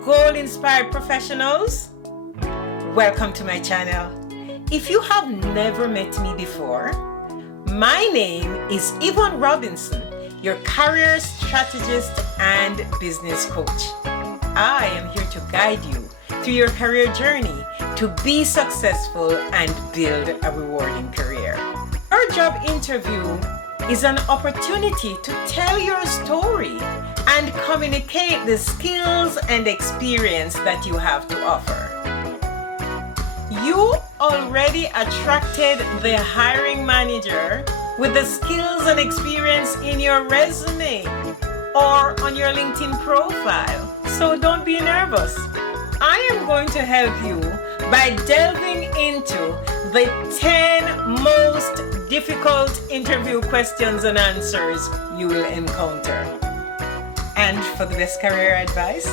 goal-inspired professionals. Welcome to my channel. If you have never met me before, my name is Yvonne Robinson, your career strategist and business coach. I am here to guide you through your career journey to be successful and build a rewarding career. Our job interview is an opportunity to tell your story and communicate the skills and experience that you have to offer. You already attracted the hiring manager with the skills and experience in your resume or on your LinkedIn profile. So don't be nervous. I am going to help you by delving into the 10 most difficult interview questions and answers you will encounter. And for the best career advice,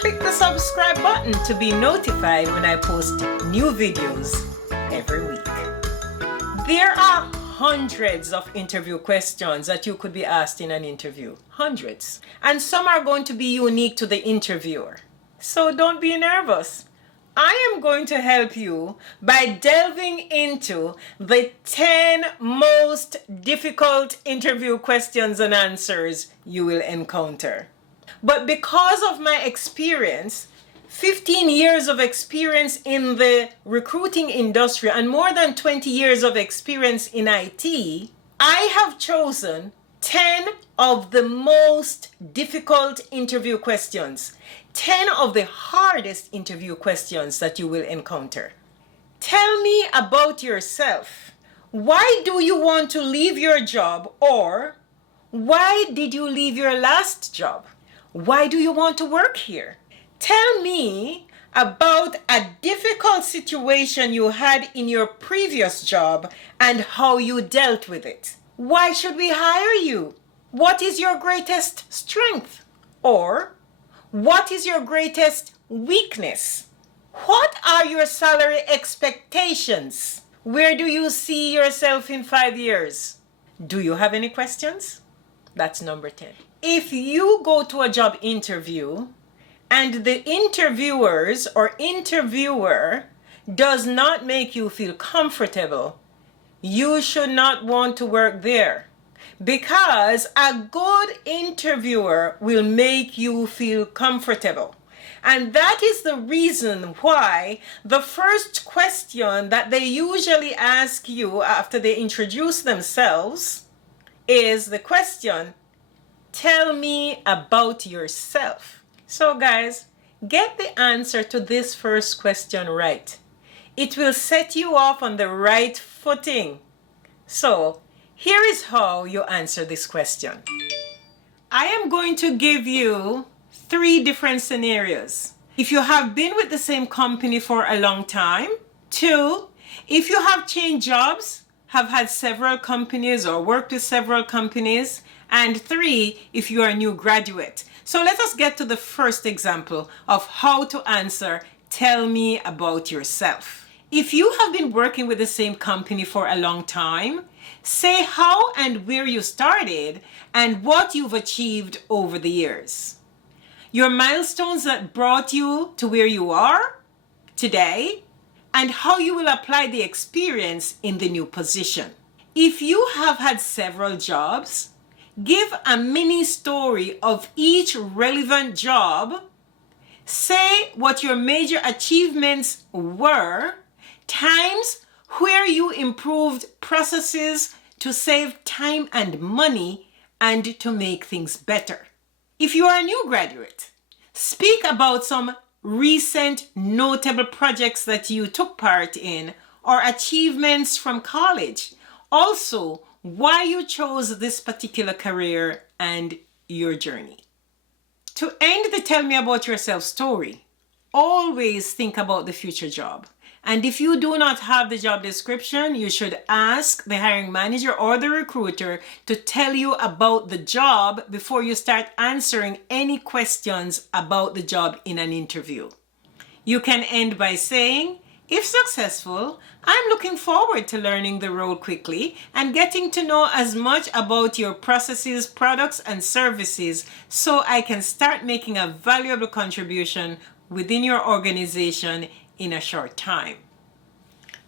click the subscribe button to be notified when I post new videos every week. There are hundreds of interview questions that you could be asked in an interview. Hundreds. And some are going to be unique to the interviewer. So don't be nervous. I am going to help you by delving into the 10 most difficult interview questions and answers you will encounter. But because of my experience, 15 years of experience in the recruiting industry and more than 20 years of experience in IT, I have chosen 10 of the most difficult interview questions. 10 of the hardest interview questions that you will encounter. Tell me about yourself. Why do you want to leave your job, or why did you leave your last job? Why do you want to work here? Tell me about a difficult situation you had in your previous job and how you dealt with it. Why should we hire you? What is your greatest strength? Or what is your greatest weakness? What are your salary expectations? Where do you see yourself in 5 years? Do you have any questions? That's number 10. If you go to a job interview and the interviewers or interviewer does not make you feel comfortable, you should not want to work there. Because a good interviewer will make you feel comfortable. And that is the reason why the first question that they usually ask you after they introduce themselves is the question, tell me about yourself. So guys, get the answer to this first question right. It will set you off on the right footing. So, here is how you answer this question. I am going to give you 3 different scenarios. If you have been with the same company for a long time. 2, if you have changed jobs, have had several companies or worked with several companies. And 3, if you are a new graduate. So let us get to the first example of how to answer, tell me about yourself. If you have been working with the same company for a long time, say how and where you started and what you've achieved over the years. Your milestones that brought you to where you are today, and how you will apply the experience in the new position. If you have had several jobs, give a mini story of each relevant job. Say what your major achievements were, times where you improved processes to save time and money and to make things better. If you are a new graduate, speak about some recent notable projects that you took part in or achievements from college. Also, why you chose this particular career and your journey. To end the tell me about yourself story, always think about the future job. And if you do not have the job description, you should ask the hiring manager or the recruiter to tell you about the job before you start answering any questions about the job in an interview. You can end by saying, If successful, I'm looking forward to learning the role quickly and getting to know as much about your processes, products, and services so I can start making a valuable contribution within your organization in a short time.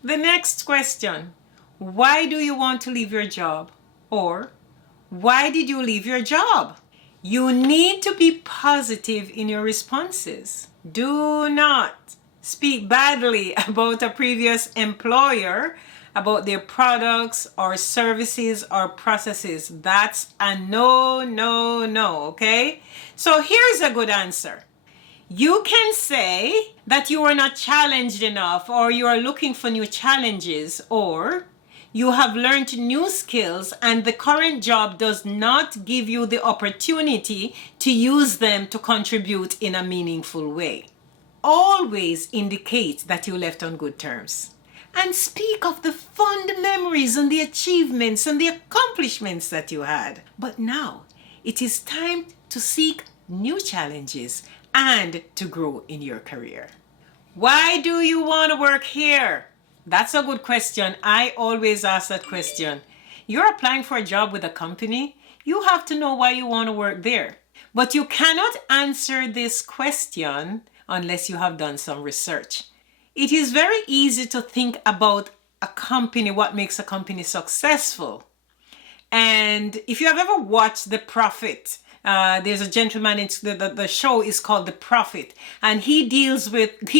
The next question, why do you want to leave your job? Or, why did you leave your job? You need to be positive in your responses. Do not speak badly about a previous employer, about their products or services or processes. That's a no, no, no, okay? So here's a good answer. You can say that you are not challenged enough, or you are looking for new challenges, or you have learned new skills and the current job does not give you the opportunity to use them to contribute in a meaningful way. Always indicate that you left on good terms. And speak of the fond memories and the achievements and the accomplishments that you had. But now it is time to seek new challenges and to grow in your career. Why do you want to work here? That's a good question. I always ask that question. You're applying for a job with a company. You have to know why you want to work there. But you cannot answer this question unless you have done some research. It is very easy to think about a company, what makes a company successful. And if you have ever watched The Prophet, there's a gentleman, the show is called The Prophet, and he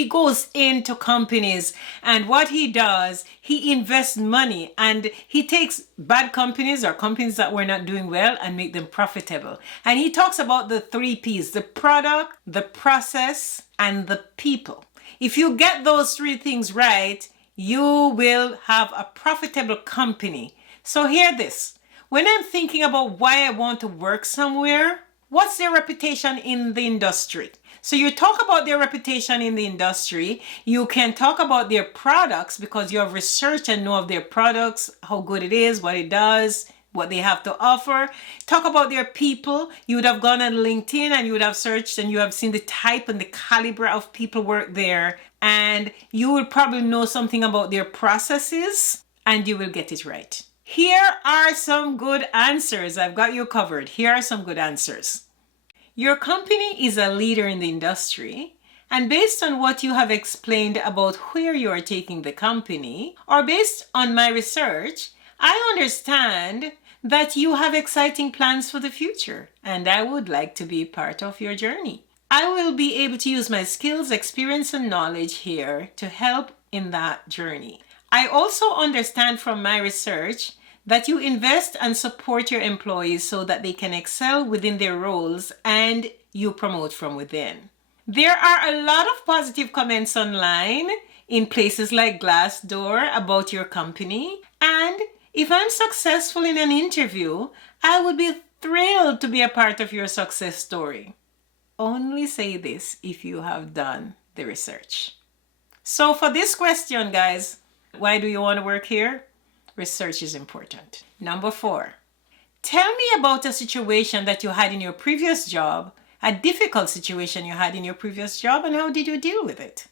goes into companies, and what he does, he invests money and he takes bad companies or companies that were not doing well and make them profitable. And he talks about the 3 P's, the product, the process, and the people. If you get those 3 things right, you will have a profitable company. So hear this. When I'm thinking about why I want to work somewhere, what's their reputation in the industry? So you talk about their reputation in the industry. You can talk about their products because you have researched and know of their products, how good it is, what it does, what they have to offer. Talk about their people. You would have gone on LinkedIn and you would have searched and you have seen the type and the caliber of people work there. And you will probably know something about their processes and you will get it right. Here are some good answers. I've got you covered. Here are some good answers. Your company is a leader in the industry, and based on what you have explained about where you are taking the company, or based on my research, I understand that you have exciting plans for the future, and I would like to be part of your journey. I will be able to use my skills, experience, and knowledge here to help in that journey. I also understand from my research that you invest and support your employees so that they can excel within their roles and you promote from within. There are a lot of positive comments online in places like Glassdoor about your company, and if I'm successful in an interview, I would be thrilled to be a part of your success story. Only say this if you have done the research. So for this question, guys, why do you want to work here? Research is important. Number 4, tell me about a situation that you had in your previous job, a difficult situation you had in your previous job, and how did you deal with it?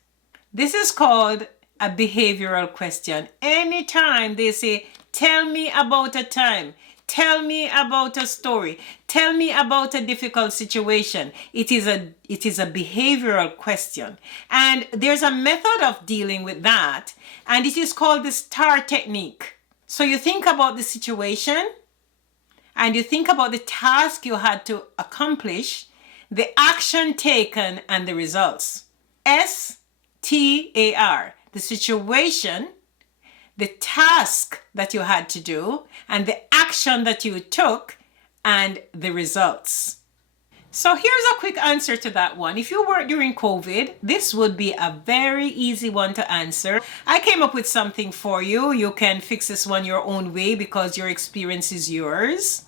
This is called a behavioral question. Anytime they say, tell me about a time, tell me about a story, tell me about a difficult situation, it is a behavioral question. And there's a method of dealing with that, and it is called the STAR technique. So you think about the situation and you think about the task you had to accomplish, the action taken, and the results. STAR, the situation, the task that you had to do, and the action that you took, and the results. So here's a quick answer to that one. If you worked during COVID, this would be a very easy one to answer. I came up with something for you. You can fix this one your own way because your experience is yours.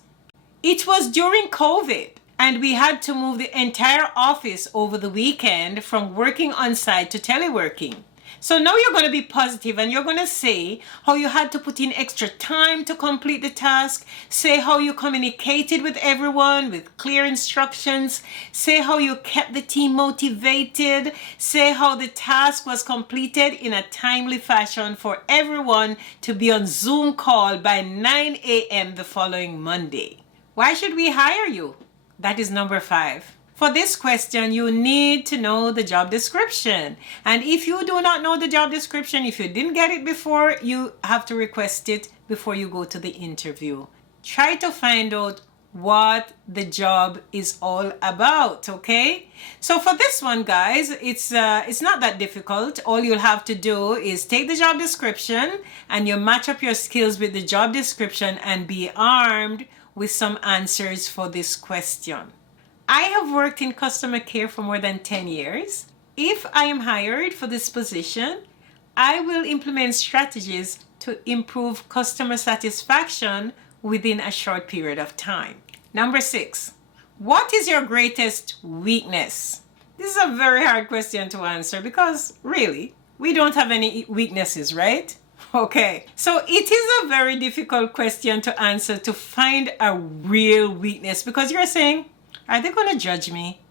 It was during COVID, and we had to move the entire office over the weekend from working on site to teleworking. So now you're going to be positive and you're going to say how you had to put in extra time to complete the task. Say how you communicated with everyone with clear instructions. Say how you kept the team motivated. Say how the task was completed in a timely fashion for everyone to be on Zoom call by 9 a.m. the following Monday. Why should we hire you? That is number 5. For this question, you need to know the job description. And if you do not know the job description, if you didn't get it before, you have to request it before you go to the interview. Try to find out what the job is all about, okay? So for this one, guys, it's not that difficult. All you'll have to do is take the job description and you match up your skills with the job description and be armed with some answers for this question. I have worked in customer care for more than 10 years. If I am hired for this position, I will implement strategies to improve customer satisfaction within a short period of time. Number 6, what is your greatest weakness? This is a very hard question to answer because really, we don't have any weaknesses, right? Okay, so it is a very difficult question to answer to find a real weakness because you're saying, are they going to judge me?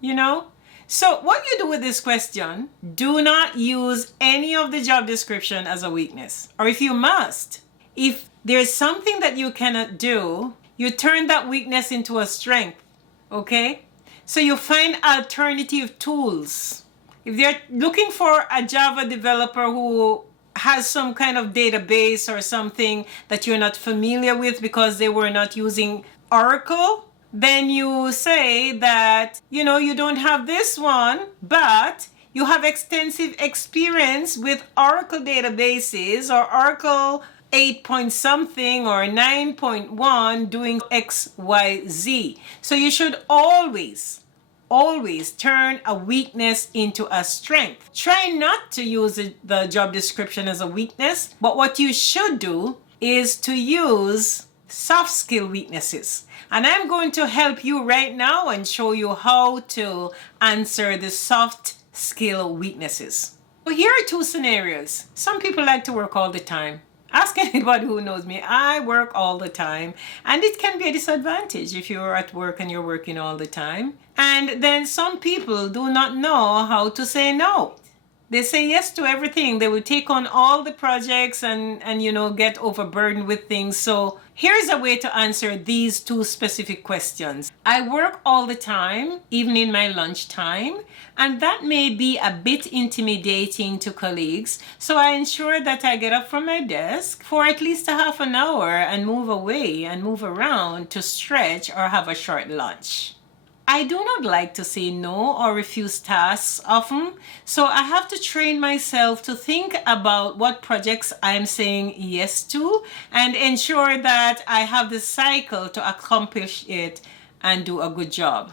You know? So what you do with this question, do not use any of the job description as a weakness. Or if you must, if there's something that you cannot do, you turn that weakness into a strength. Okay? So you find alternative tools. If they're looking for a Java developer who has some kind of database or something that you're not familiar with because they were not using Oracle, then you say that, you don't have this one, but you have extensive experience with Oracle databases or Oracle 8 point something or 9.1 doing XYZ. So you should always turn a weakness into a strength. Try not to use the job description as a weakness, but what you should do is to use soft skill weaknesses. And I'm going to help you right now and show you how to answer the soft skill weaknesses. So here are 2 scenarios. Some people like to work all the time. Ask anybody who knows me. I work all the time. And it can be a disadvantage if you're at work and you're working all the time. And then some people do not know how to say no. They say yes to everything. They will take on all the projects and get overburdened with things. So here's a way to answer these 2 specific questions. I work all the time, even in my lunch time, and that may be a bit intimidating to colleagues. So I ensure that I get up from my desk for at least a half an hour and move away and move around to stretch or have a short lunch. I do not like to say no or refuse tasks often, so I have to train myself to think about what projects I'm saying yes to and ensure that I have the cycle to accomplish it and do a good job.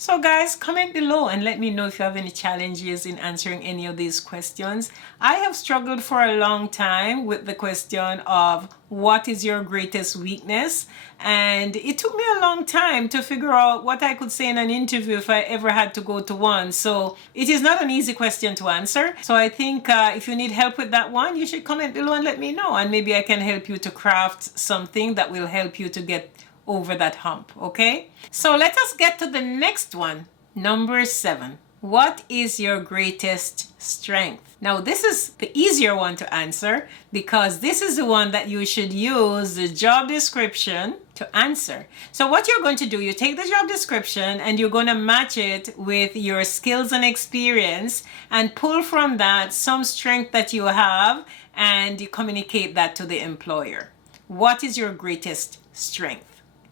So guys, comment below and let me know if you have any challenges in answering any of these questions. I have struggled for a long time with the question of what is your greatest weakness? And it took me a long time to figure out what I could say in an interview if I ever had to go to one. So it is not an easy question to answer. So I think if you need help with that one, you should comment below and let me know. And maybe I can help you to craft something that will help you to get over that hump, okay? So let us get to the next one. Number 7. What is your greatest strength? Now this is the easier one to answer because this is the one that you should use the job description to answer. So what you're going to do, you take the job description and you're going to match it with your skills and experience and pull from that some strength that you have and you communicate that to the employer. What is your greatest strength?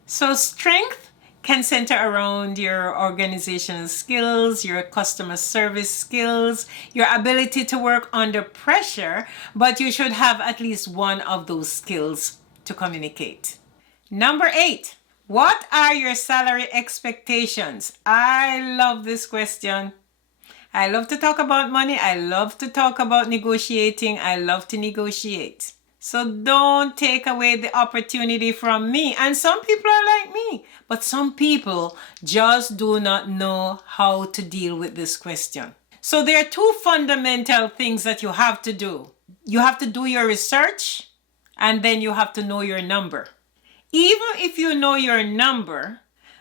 So strength can center around your organizational skills, your customer service skills, your ability to work under pressure, but you should have at least one of those skills to communicate. Number 8, what are your salary expectations? I love this question. I love to talk about money. I love to talk about negotiating. I love to negotiate. So don't take away the opportunity from me. And some people are like me, but some people just do not know how to deal with this question. So there are two fundamental things that you have to do. You have to do your research, and then you have to know your number. Even if you know your number,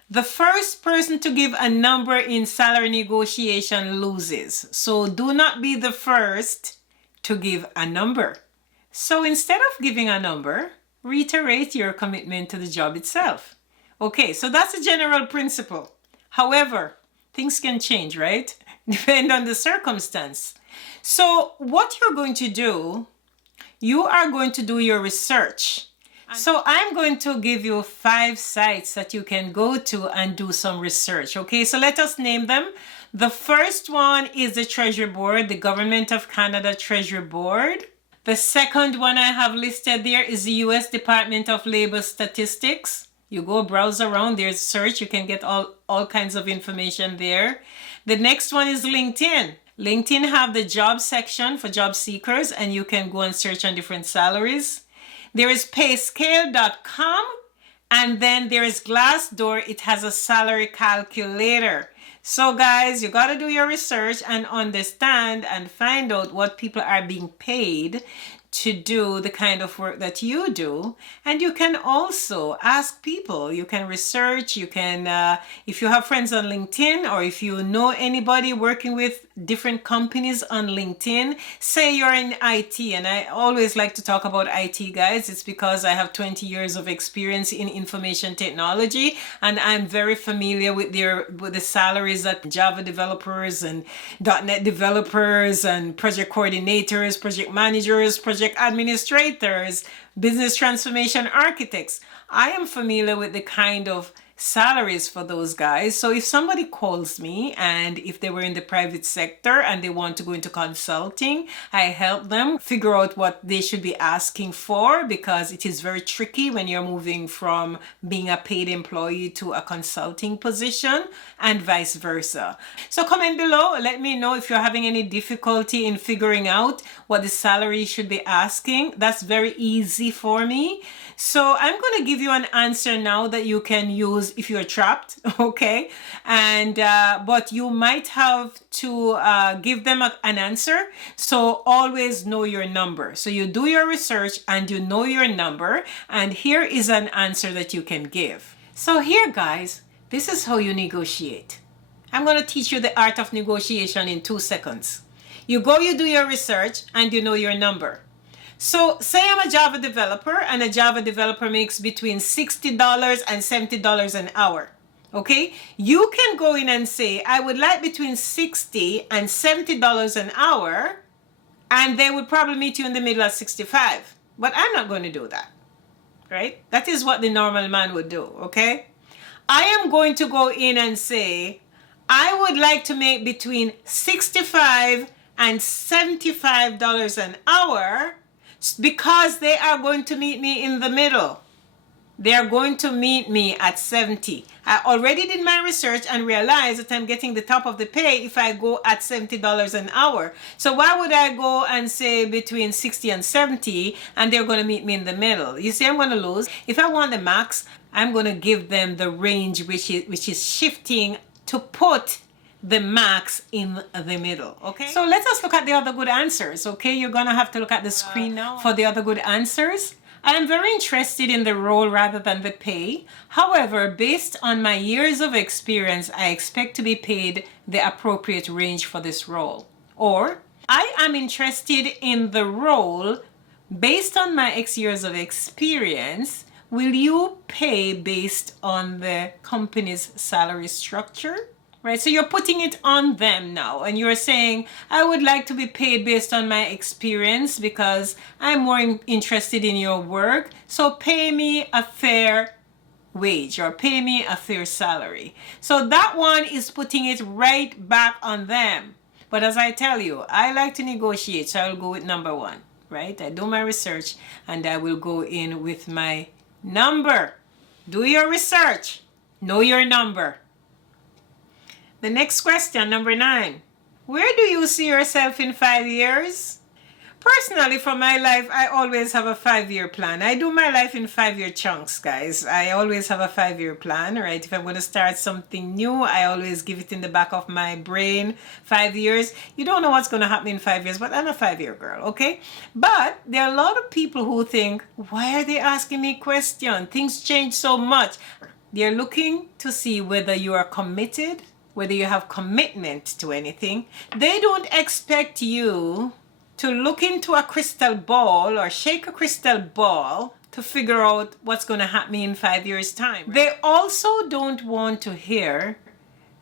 the first person to give a number in salary negotiation loses. So do not be the first to give a number. So instead of giving a number, reiterate your commitment to the job itself. Okay, so that's a general principle. However, things can change, right? Depend on the circumstance. So what you're going to do, you are going to do your research. So I'm going to give you 5 sites that you can go to and do some research. Okay, so let us name them. The first one is the Treasury Board, the Government of Canada Treasury Board. The second one I have listed there is the U.S. Department of Labor Statistics. You go browse around, there's search, you can get all kinds of information there. The next one is LinkedIn. LinkedIn have the job section for job seekers, and you can go and search on different salaries. There is payscale.com, and then there is Glassdoor. It has a salary calculator. So guys, you got to do your research and understand and find out what people are being paid to do the kind of work that you do. And you can also ask people. You can research. You can, if you have friends on LinkedIn, or if you know anybody working with different companies on LinkedIn, say you're in IT. And I always like to talk about IT, guys. It's because I have 20 years of experience in information technology, and I'm very familiar with the salaries that Java developers and .NET developers and project coordinators, project managers, project administrators, business transformation architects. I am familiar with the kind of salaries for those guys. So if somebody calls me, and if they were in the private sector and they want to go into consulting, I help them figure out what they should be asking for, because it is very tricky when you're moving from being a paid employee to a consulting position, and vice versa. So comment below, let me know if you're having any difficulty in figuring out what the salary you should be asking. That's very easy for me. So I'm going to give you an answer now that you can use if you're trapped, okay? And but you might have to give them an answer. So always know your number. So you do your research and you know your number, and here is an answer that you can give. So here, guys, this is how you negotiate. I'm going to teach you the art of negotiation in 2 seconds. You go, you do your research, and you know your number. So say I'm a Java developer, and a Java developer makes between $60 and $70 an hour. Okay, you can go in and say, I would like between $60 and $70 an hour, and they would probably meet you in the middle at 65. But I'm not going to do that, right? That is what the normal man would do, okay? I am going to go in and say, I would like to make between $65 and $75 an hour, because they are going to meet me in the middle. They are going to meet me at 70. I already did my research and realized that I'm getting the top of the pay if I go at $70 an hour. So why would I go and say between 60 and 70 and they're going to meet me in the middle? You see, I'm going to lose. If I want the max, I'm going to give them the range which is shifting to put the max in the middle. Okay, so let us look at the other good answers. Okay, you're gonna have to look at the screen now for the other good answers. I am very interested in the role rather than the pay. However, based on my years of experience, I expect to be paid the appropriate range for this role. Or I am interested in the role based on my X years of experience. Will you pay based on the company's salary structure? Right, so you're putting it on them now, and you're saying, I would like to be paid based on my experience because I'm more interested in your work. So pay me a fair wage, or pay me a fair salary. So that one is putting it right back on them. But as I tell you, I like to negotiate, so I'll go with number 1, right? I do my research and I will go in with my number. Do your research, know your number. The next question, number 9. Where do you see yourself in 5 years? Personally, for my life, I always have a 5-year plan. I do my life in 5-year chunks, guys. I always have a 5-year plan, right? If I'm going to start something new, I always give it in the back of my brain. 5 years. You don't know what's going to happen in 5 years, but I'm a 5-year girl, okay? But there are a lot of people who think, why are they asking me questions? Things change so much. They're looking to see whether you are committed, whether you have commitment to anything. They don't expect you to look into a crystal ball or shake a crystal ball to figure out what's going to happen in 5 years' time. They also don't want to hear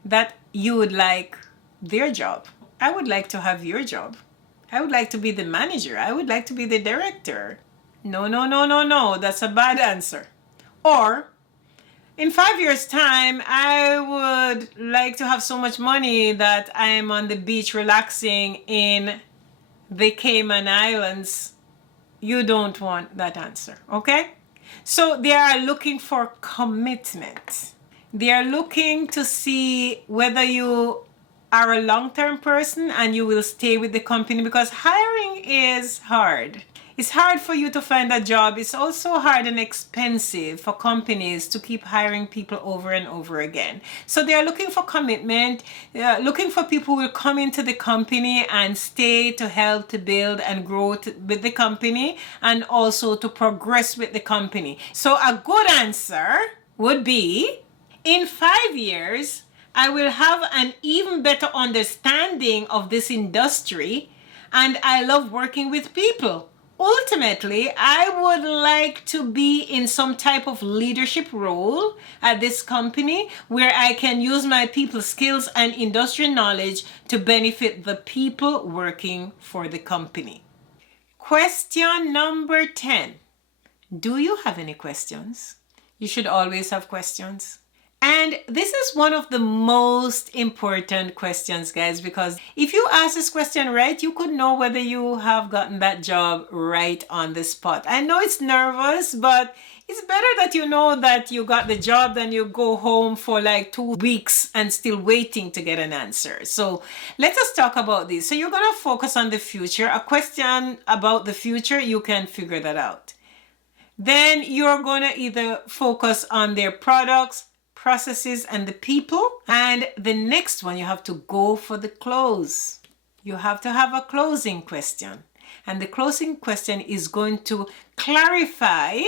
that you would like their job. I would like to have your job. I would like to be the manager. I would like to be the director. No, no, no, no, no. That's a bad answer. Or, in 5 years' time, I would like to have so much money that I am on the beach relaxing in the Cayman Islands. You don't want that answer, okay? So they are looking for commitment. They are looking to see whether you are a long-term person and you will stay with the company, because hiring is hard. It's hard for you to find a job. It's also hard and expensive for companies to keep hiring people over and over again. So they are looking for commitment, looking for people who will come into the company and stay to help to build and grow with the company, and also to progress with the company. So a good answer would be, in 5 years, I will have an even better understanding of this industry, and I love working with people. Ultimately, I would like to be in some type of leadership role at this company where I can use my people skills and industry knowledge to benefit the people working for the company. Question number 10. Do you have any questions? You should always have questions. And this is one of the most important questions, guys, because if you ask this question right, you could know whether you have gotten that job right on the spot. I know it's nervous, but it's better that you know that you got the job than you go home for like 2 weeks and still waiting to get an answer. So let us talk about this. So you're going to focus on the future. A question about the future, you can figure that out. Then you're going to either focus on their products, processes, and the people. And the next one, you have to go for the close. You have to have a closing question. And the closing question is going to clarify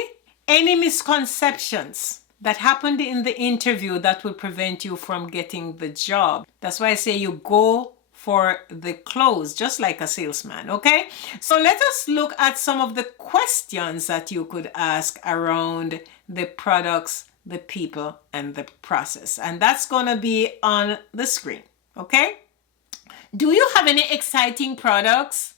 any misconceptions that happened in the interview that will prevent you from getting the job. That's why I say you go for the close, just like a salesman, okay? So let us look at some of the questions that you could ask around the products, the people, and the process. And that's going to be on the screen, okay? Do you have any exciting products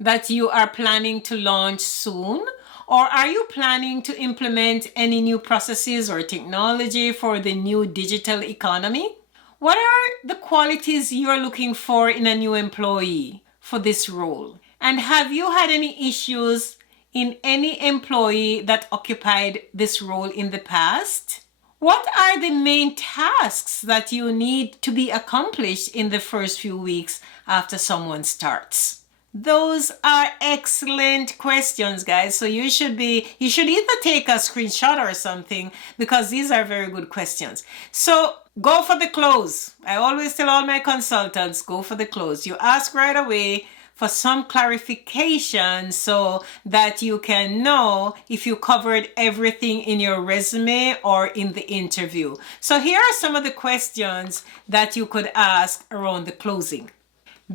that you are planning to launch soon? Or are you planning to implement any new processes or technology for the new digital economy? What are the qualities you're looking for in a new employee for this role? And have you had any issues in any employee that occupied this role in the past? What are the main tasks that you need to be accomplished in the first few weeks after someone starts? Those are excellent questions, guys. So you should either take a screenshot or something, because these are very good questions. So go for the close. I always tell all my consultants, go for the close. You ask right away for some clarification so that you can know if you covered everything in your resume or in the interview. So here are some of the questions that you could ask around the closing.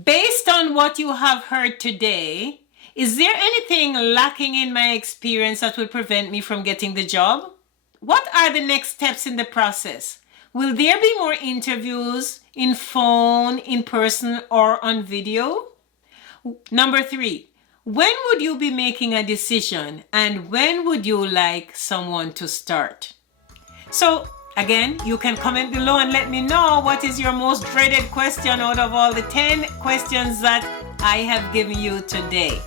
Based on what you have heard today, is there anything lacking in my experience that will prevent me from getting the job? What are the next steps in the process? Will there be more interviews in phone, in person, or on video? Number 3, when would you be making a decision, and when would you like someone to start? So again, you can comment below and let me know what is your most dreaded question out of all the 10 questions that I have given you today.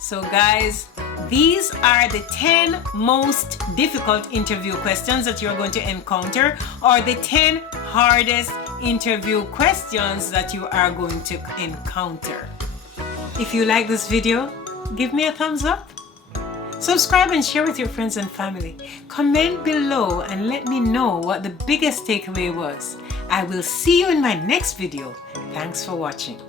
So guys, these are the 10 most difficult interview questions that you're going to encounter, or the 10 hardest interview questions that you are going to encounter. If you like this video, give me a thumbs up. Subscribe and share with your friends and family. Comment below and let me know what the biggest takeaway was. I will see you in my next video. Thanks for watching.